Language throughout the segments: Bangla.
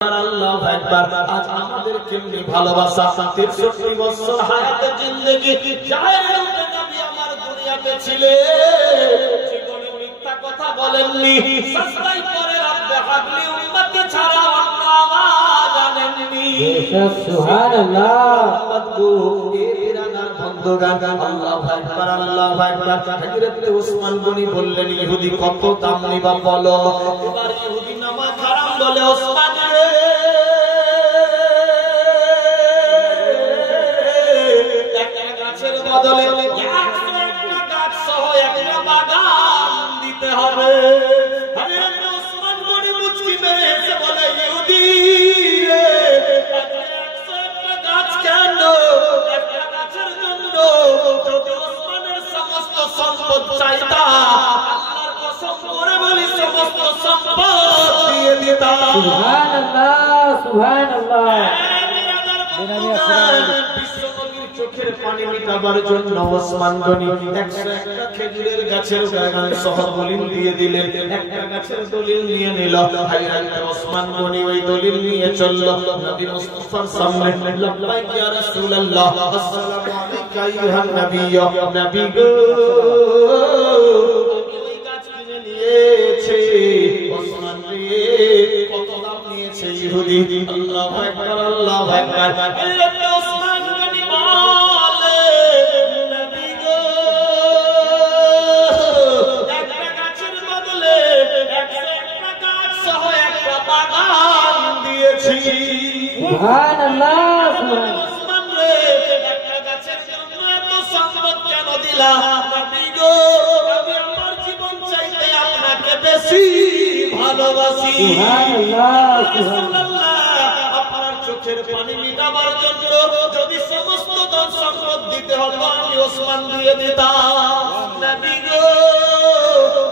আল্লাহু আকবার। আজ আমাদের কেমনি ভালোবাসা, 63 বছর হায়াতে জিন্দেগি জাহের নবী আমার দুনিয়াতে ছিলেন, জীবনে মিথ্যা কথা বলেননি, সাজদায় পড়ে রব্বে হাবলি উম্মতি ছাড়া অন্য আওয়াজ আনেননি। সুবহানাল্লাহ। আল্লাহু আকবার, আল্লাহু আকবার। হযরত ওসমান গনি বললেন, ইহুদি কত দাম নিবা বলো। এবার ইহুদি নামাজ হারাম বলে, ওসমান রে একটা গাছের বদলে 101টা গাছ সহ একটা বাগান দিতে হবে। হযরত ওসমান গনি মুচকি মেরে এসে বলে, ইহুদি রে 101টা গাছ কেন? একটা গাছের জন্য যদি ওসমানের সমস্ত সম্পদ চাইতা, আল্লাহর কসম করে বলি সমস্ত সম্পদ দিয়ে দিতা। সুবহানাল্লাহ, সুবহানাল্লাহ। বিশ্বনবীর চোখের পানি মিটাবার জন্য ওসমান গনি 101টা খেজুরের গাছের বাগান সহ দলিল দিয়ে দিলেন। একটা গাছের দলিল নিয়ে নিল। হযরত ওসমান গনি ওই দলিল নিয়ে চলল নবী মুস্তাফার সামনে। লাব্বাইক ইয়া রাসূলুল্লাহ, আসসালামু আলাইকা আইয়ুহান নবী। নবী গো, আমি ওই গাছ কিনে নিয়েছি। ওসমান রে কত দাম নিয়েছে ইহুদি? আল্লাহু আকবার, আল্লাহু আকবার। হযরত ওসমান গনি বলে, নবী গো, একটা গাছের বদলে 101টা গাছ সহ একটা বাগান দিয়েছি। সুবহানাল্লাহ, সুবহানাল্লাহ। ওসমান রে একটা গাছের জন্য এত সম্পদ কেন দিলা? নবী গো, আমি আমার জীবন চাইতে আপনাকে বেশি ভালোবাসি। সুবহানাল্লাহ, রাসূলুল্লাহ, আপনার চোখের পানি মিটাবার জন্য যদি সমস্ত ধন সম্পদ দিতে হতো, আমি ওসমান দিয়ে দিতাম। নবী গো,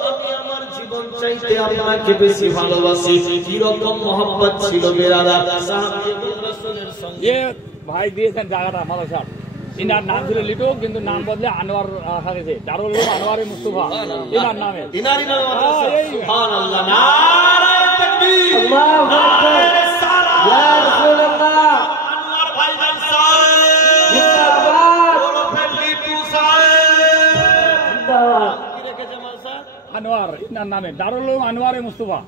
আমি আমার জীবন চাইতে আপনাকে বেশি ভালোবাসি। কি রকম মহব্বত ছিল বেরাদার সাহাবী রাসূলের সঙ্গে। ये भाई दिएছেন জায়গাটা মাদ্রাসা, ইনার নাম ছিল লিটু, কিন্তু নাম বদলে আনোয়ার রাখা গেছে। দারুল উলুম আনোয়ার মুস্তাফা ইনার নামে। ইনারি নাম সুবহানাল্লাহ, নারায়ে তাকবীর, আল্লাহু আকবার। ইয়া রাসূলুল্লাহ, আনোয়ার ভাইজান সাহেব জিন্দাবাদ, ওরফে লিটু সাহেব। জিন্দাবাদ। কি রেখেছে মাদ্রাসা? আনোয়ার ইনার নামে, দারুল উলুম আনোয়ারে মুস্তাফা।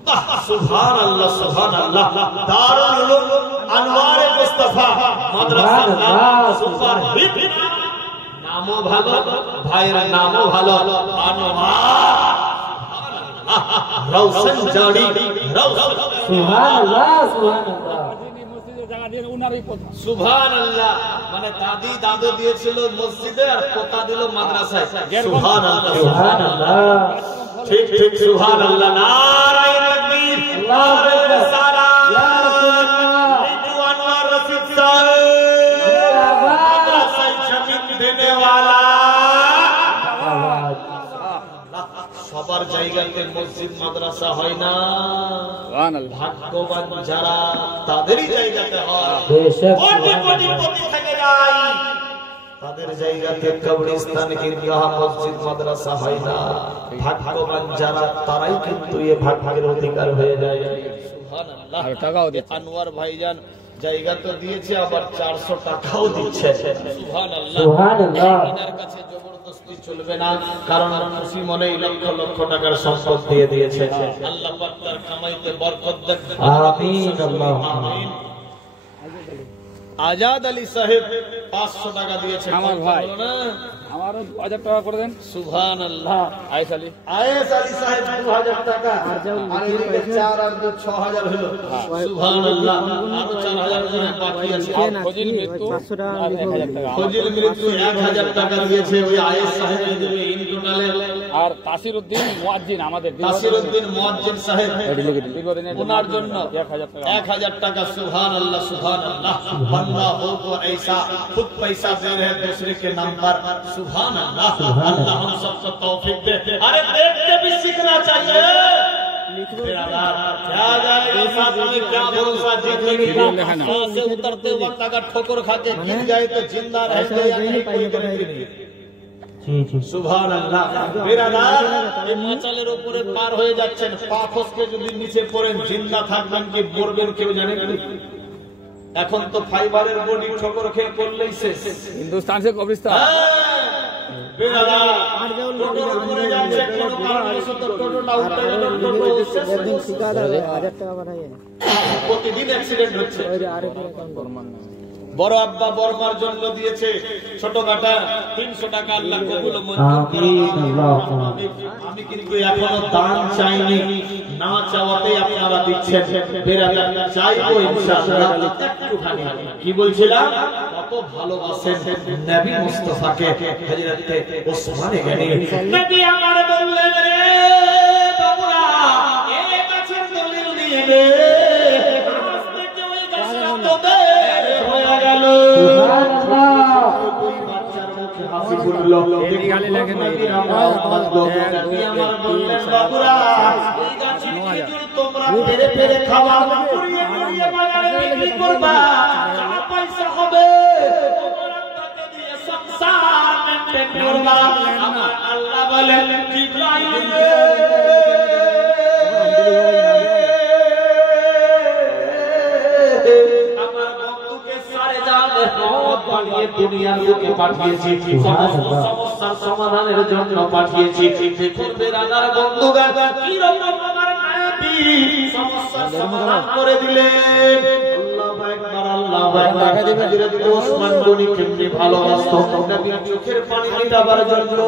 সুবহানাল্লাহ, সুবহানাল্লাহ। দারুল উলুম আনোয়ারে মুস্তাফা মাদ্রাসা সুপার হিট। নামও ভালো, ভাইয়ের নামও ভালো, আনোয়ার রওশন জাড়ি রওশন। সুবহানাল্লাহ, সুবহানাল্লাহ। যিনি মসজিদে জায়গা দিয়ে উনারই কথা। সুবহানাল্লাহ, মানে দাদি দাদু দিয়েছিল মসজিদে আর পোতা দিল মাদ্রাসায়। সুবহানাল্লাহ, সুবহানাল্লাহ। ঠিক ঠিক, সুবহানাল্লাহ। নারায়ে তাকবীর, নারায়ে রিসালাত। ইয়া রাসূলুল্লাহ, লিটু আনোয়ার রশিদ সাহেব জিন্দাবাদ। মাদ্রাসায় জমিন দেনে वाला। সবার জায়গাতে মসজিদ মাদ্রাসা হয় না, সুবহানাল্লাহ। ভাগ্যবান যারা তাদেরই জায়গাতে হয়। বেশক কোটি কোটি কোটি থেকে যায়, তাদের জায়গাতে কবরস্থান, ঈদগাহ, মসজিদ, মাদ্রাসা হয় না। ভাগ্যবান যারা তারাই কিন্তু এই ভাগ্যের অধিকার হয়ে যায়। সুবহানাল্লাহ। আর টাকাও দিচ্ছে। আনোয়ার ভাইজান জায়গা তো দিয়েছে, আবার 400 টাকাও দিচ্ছে। সুবহানাল্লাহ। সুবহানাল্লাহ। এনার কাছে জবরদস্তি চলবে না, কারণ খুশি মনেই লক্ষ লক্ষ টাকার সম্পদ দিয়ে দিয়েছে। আল্লাহ পাক তার কামাইতে বরকত দেন। আমিন, আল্লাহ আমিন। আজাদ আলী সাহেব 500 টাকা দিয়েছে। আমার ভাই। বলো না? আমারও 2000 টাকা করে দেন। সুবহানাল্লাহ। আয়েশ আলী আয়েশ আলী সাহেব 2000 টাকা, আর এদিকে 4 আর 2 6000 হলো। সুবহানাল্লাহ। আরো 4000 করে বাকি আছে। ফজিল মৃত্যু 1000 টাকা। ফজিল মৃত্যু 1000 টাকা দিয়েছে ওই আয়েশ সাহেব। দেবে ইন টোটালে। আর তাসির উদ্দিন মুয়াজ্জিন আমাদের তাসির উদ্দিন মুয়াজ্জিন সাহেব, দীর্ঘদিনের ওনার জন্য 1000 টাকা। 1000 টাকা। सुभान अल्लाह। बंदा हो तो ऐसा खुद पैसा दे रहे दूसरे के नाम पर। सुभान अल्लाह। अल्लाह हम सबको तौफीक दे। अरे देख के भी सीखना चाहिए। क्या जाएगा साथ में, क्या भरोसा जिंदगी का। आसमान से उतरते वक्त अगर ठोकर खा के गिर जाए तो जिंदा रहेंगे या नहीं, कोई गारंटी नहीं। জি জি সুবহানাল্লাহ। বিরাদার, এই মাচালের উপরে পার হয়ে যাচ্ছেন, পা ফসকে যদি নিচে পড়েন জিন্দা থাকবেন কি মরবেন কেউ জানেন না। এখন তো ফাইবারের বডি ঠোকর খেয়ে পড়লেই শেষ। হিন্দুস্তান সে কবরিস্তান। বিরাদার, টোটোর উপরে যাচ্ছে, কোনো কারণবশত টোটোটা উল্টে গেল, টোটো শেষ হয়ে গেছে। প্রতিদিন অ্যাক্সিডেন্ট হচ্ছে। বড় আব্বা বর্মার জন্ম দিয়েছে, ছোট বেটা 300 টাকা আল্লাহ কবুল ও মঞ্জুর করুন। আমি কিন্তু এখনো দান চাইনি, না চাওয়াতে আপনারা দিচ্ছেন। বেরাদার, চাইবো ইনশাআল্লাহ একটুখানি। কি বলছিলাম? কত ভালোবাসেন নবী মুস্তাফাকে, হযরত ওসমান গনি। নবী আমার বললেন, রে বাবুরা, এই গাছের দলিল নিয়ে নে, আজ থেকে ওই গাছটা তোদের হয়ে গেল। ওই বাচ্চার মুখে হাসি ফুটলো। নবী আমার বললেন, বাবুরা, এই গাছের খেজুর তোমরা পেরে পেরে খাওয়া, কুড়িয়ে কুড়িয়ে বাজারে বিক্রি করবা, যা পয়সা হবে তোমার আব্বাকে দিয়ে সংসার মেনটেন করবা। আমার আল্লাহ বলেন, জিবরাইল রে, আমার বন্ধুকে সারে জানের রহমত বানিয়ে দুনিয়ার বুকে পাঠিয়েছি, সমস্ত সমস্যার সমাধানের জন্য পাঠিয়েছি। দেখুন বেরাদার বন্ধুগণ, কি রকম আমার নবী সমস্যার সমাধান করে দিলেন। আল্লাহু আকবার, আল্লাহু আকবার। হযরত ওসমান গনি কেমনে ভালোবাসতো, নবীর চোখের পানি মেটাবার জন্য